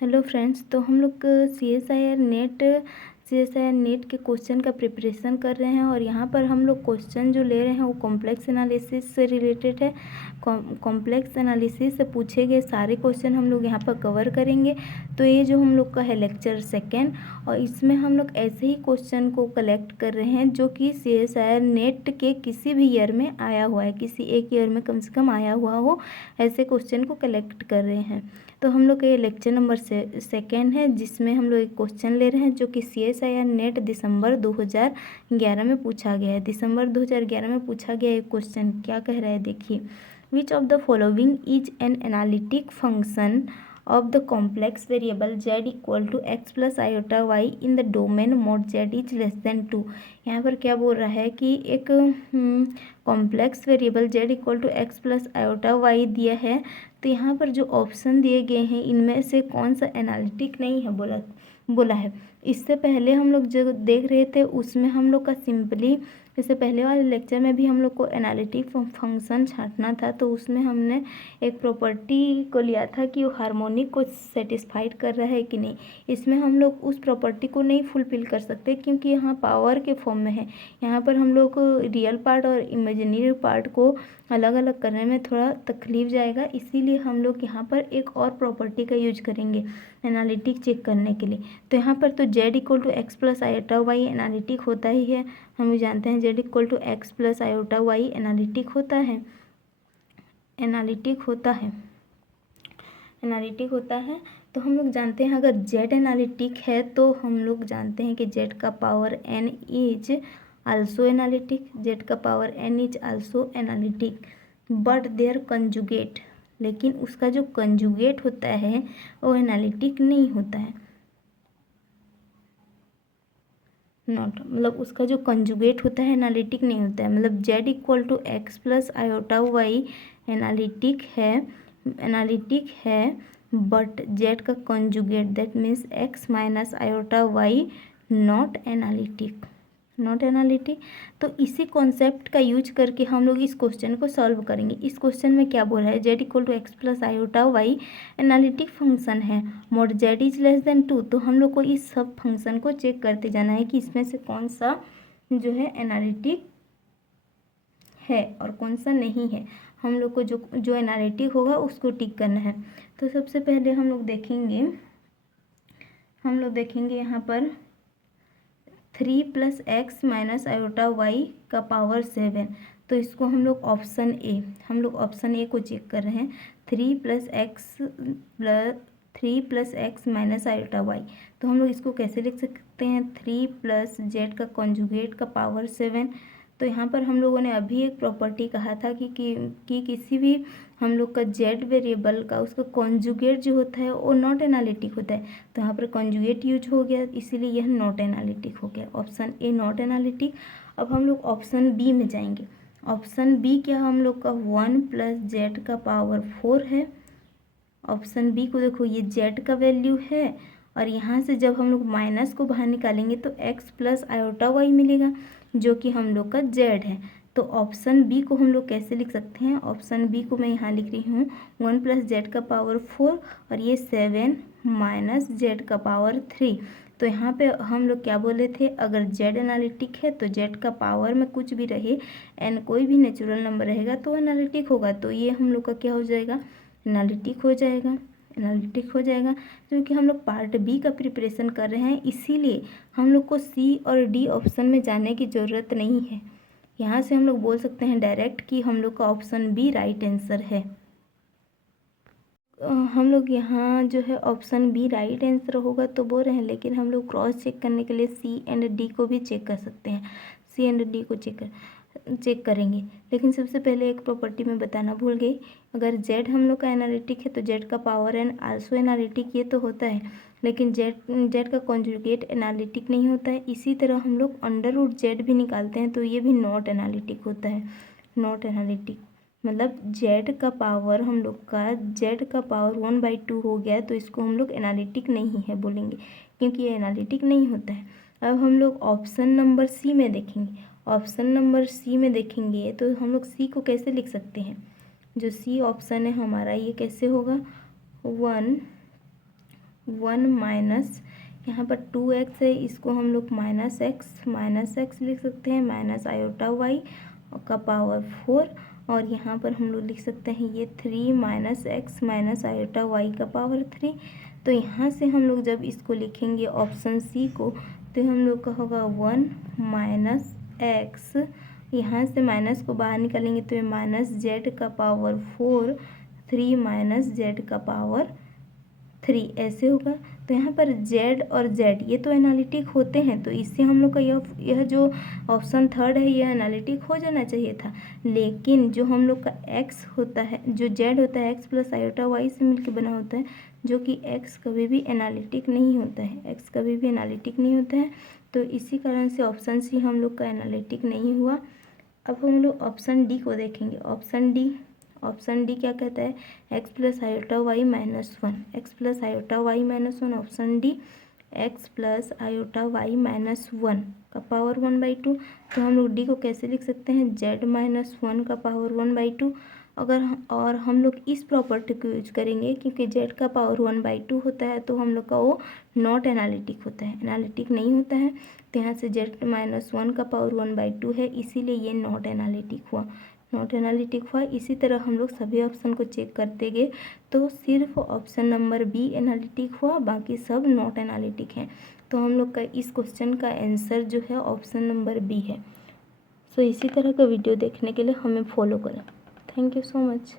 Hello friends, तो हम लोग C S I R NET के क्वेश्चन का प्रिपरेशन कर रहे हैं और यहाँ पर हम लोग क्वेश्चन जो ले रहे हैं वो कॉम्प्लेक्स एनालिसिस से रिलेटेड है। कॉम्प्लेक्स एनालिसिस से पूछे गए सारे क्वेश्चन हम लोग यहाँ पर कवर करेंगे। तो ये जो हम लोग का है लेक्चर सेकेंड, और इसमें हम लोग ऐसे ही क्वेश्चन को कलेक्ट कर रहे हैं जो कि C S I R NET के किसी भी ईयर में आया हुआ है, किसी एक ईयर में कम से कम आया हुआ हो, ऐसे क्वेश्चन को कलेक्ट कर रहे हैं। तो हम लोग का ये लेक्चर नंबर सेकेंड है, जिसमें हम लोग एक क्वेश्चन ले रहे हैं जो कि C S I R NET दिसंबर 2011 में पूछा गया है। दिसंबर 2011 में पूछा गया एक क्वेश्चन क्या कह रहा है, देखिए। Which of the following is an analytic function of the complex variable z equal to x plus iota Y in the domain mod z is less than 2। यहाँ पर क्या बोल रहा है कि एक complex variable z equal to x plus iota Y दिया है। तो यहाँ पर जो ऑप्शन दिए गए हैं इनमें से कौन सा एनालिटिक नहीं है बोला है। इससे पहले हम लोग जो देख रहे थे उसमें हम लोग का सिंपली, इससे पहले वाले लेक्चर में भी हम लोग को एनालिटिक फंक्शन छांटना था, तो उसमें हमने एक प्रॉपर्टी को लिया था कि वो हार्मोनिक को सेटिस्फाइड कर रहा है कि नहीं। इसमें हम लोग उस प्रॉपर्टी को नहीं फुलफिल कर सकते क्योंकि यहाँ पावर के फॉर्म में है। यहाँ पर हम लोग रियल पार्ट और इमेजिनरी पार्ट को अलग अलग करने में थोड़ा तकलीफ जाएगा, इसीलिए हम लोग यहाँ पर एक और प्रॉपर्टी का यूज करेंगे एनालिटिक चेक करने के लिए। तो यहाँ पर तो z equal to x plus iota Y analytic होता ही है। हम जानते हैं z equal to x plus iota Y analytic होता है, एनालिटिक होता है। तो हम लोग जानते हैं अगर z एनालिटिक है तो हम लोग जानते हैं कि z का power n is also analytic, z का power n is also analytic, but their conjugate, लेकिन उसका जो कंजुगेट होता है वो एनालिटिक नहीं होता है। नॉट मतलब उसका जो कंजुगेट होता है एनालिटिक नहीं होता है। मतलब z equal to x plus iota Y analytic है, बट z का conjugate that means x minus iota Y not analytic. तो इसी कॉन्सेप्ट का यूज करके हम लोग इस क्वेश्चन को सॉल्व करेंगे। इस क्वेश्चन में क्या बोल रहा है, z equal to x plus iota Y analytic function है, mod z is less than 2। तो हम लोग को इस सब फंक्शन को चेक करते जाना है कि इसमें से कौन सा जो है एनालिटिक है और कौन सा नहीं है। हम लोग को जो एनालिटिक होगा उसको टिक करना है। तो सबसे पहले हम लोग देखेंगे यहाँ पर 3 plus X minus iota Y का पावर 7। तो इसको हम लोग ऑप्शन ए को चेक कर रहे हैं। 3 plus X minus iota Y. तो हम लोग इसको कैसे लिख सकते हैं, 3 प्लस जेड का कॉन्जुगेट का पावर 7। तो यहाँ पर हम लोगों ने अभी एक प्रॉपर्टी कहा था कि किसी भी हम लोग का जेड वेरिएबल का उसका कॉन्जुगेट जो होता है वो नॉट एनालिटिक होता है। तो यहाँ पर कॉन्जुगेट यूज हो गया, इसीलिए यह नॉट एनालिटिक हो गया, ऑप्शन ए नॉट एनालिटिक। अब हम लोग ऑप्शन बी में जाएंगे। ऑप्शन बी क्या हम लोग का 1 प्लस जेड का पावर 4 है। ऑप्शन बी को देखो, ये जेड का वैल्यू है और यहाँ से जब हम लोग माइनस को बाहर निकालेंगे तो एक्स प्लस आयोटा वाई मिलेगा जो कि हम लोग का जेड है। तो ऑप्शन बी को हम लोग कैसे लिख सकते हैं, ऑप्शन बी को मैं यहाँ लिख रही हूँ 1 प्लस जेड का पावर 4 और ये 7 माइनस जेड का पावर 3। तो यहाँ पे हम लोग क्या बोले थे, अगर जेड एनालिटिक है तो जेड का पावर में कुछ भी रहे एन कोई भी नेचुरल नंबर रहेगा तो एनालिटिक होगा। तो ये हम लोग का क्या हो जाएगा, एनालिटिक हो जाएगा। क्योंकि हम लोग पार्ट बी का प्रिपरेशन कर रहे हैं इसीलिए हम लोग को सी और डी ऑप्शन में जाने की ज़रूरत नहीं है। यहाँ से हम लोग बोल सकते हैं डायरेक्ट कि हम लोग का ऑप्शन बी राइट आंसर है। हम लोग यहाँ जो है ऑप्शन बी राइट आंसर होगा तो बोल रहे हैं, लेकिन हम लोग क्रॉस चेक करने के लिए सी एंड डी को भी चेक कर सकते हैं। सी एंड डी को चेक करेंगे। लेकिन सबसे पहले एक प्रॉपर्टी में बताना भूल गई, अगर z हम लोग का एनालिटिक है तो z का पावर एन आल्सो एनालिटिक, ये तो होता है, लेकिन z का कॉन्जुगेट एनालिटिक नहीं होता है। इसी तरह हम लोग अंडर रूट z भी निकालते हैं तो ये भी नॉट एनालिटिक होता है, नॉट एनालिटिक। मतलब z का पावर हम लोग का z का पावर 1/2 हो गया तो इसको हम लोग एनालिटिक नहीं है बोलेंगे क्योंकि ये एनालिटिक नहीं होता है। अब हम लोग ऑप्शन नंबर सी में देखेंगे। ऑप्शन नंबर सी में देखेंगे तो हम लोग सी को कैसे लिख सकते हैं, जो सी ऑप्शन है हमारा ये कैसे होगा, 1 माइनस यहाँ पर 2x है, इसको हम लोग माइनस एक्स लिख सकते हैं, माइनस आयोटा वाई का पावर 4, और यहाँ पर हम लोग लिख सकते हैं ये 3 minus X minus iota Y का पावर 3। तो यहाँ से हम लोग जब इसको लिखेंगे ऑप्शन सी को, तो हम लोग का होगा 1 माइनस एक्स, यहाँ से माइनस को बाहर निकालेंगे तो ये माइनस जेड का पावर 4, 3 माइनस जेड का पावर 3 ऐसे होगा। तो यहाँ पर z और z ये तो एनालिटिक होते हैं, तो इससे हम लोग का यह जो ऑप्शन थर्ड है ये एनालिटिक हो जाना चाहिए था। लेकिन जो हम लोग का x होता है, जो z होता है x प्लस आयोटा y से मिलकर बना होता है, जो कि x कभी भी एनालिटिक नहीं होता है, x कभी भी एनालिटिक नहीं होता है। तो इसी कारण से ऑप्शन सी हम लोग का एनालिटिक नहीं हुआ। अब हम लोग ऑप्शन डी को देखेंगे। ऑप्शन डी क्या कहता है, x plus iota Y minus 1, X plus iota Y minus 1। Option D x plus iota Y minus 1 का पावर 1/2। तो हम लोग डी को कैसे लिख सकते हैं, z माइनस 1 का पावर 1/2। और हम लोग इस प्रॉपर्टी को यूज करेंगे, क्योंकि z का पावर 1/2 होता है तो हम लोग का वो नॉट एनालिटिक होता है, एनालिटिक नहीं होता है। तो यहाँ से z माइनस 1 का पावर 1/2 है, इसीलिए ये नॉट एनालिटिक हुआ। इसी तरह हम लोग सभी ऑप्शन को चेक करते गए तो सिर्फ ऑप्शन नंबर बी एनालिटिक हुआ, बाकी सब नॉट एनालिटिक हैं। तो हम लोग का इस क्वेश्चन का आंसर जो है ऑप्शन नंबर बी है। सो इसी तरह का वीडियो देखने के लिए हमें फॉलो करें। Thank you so much.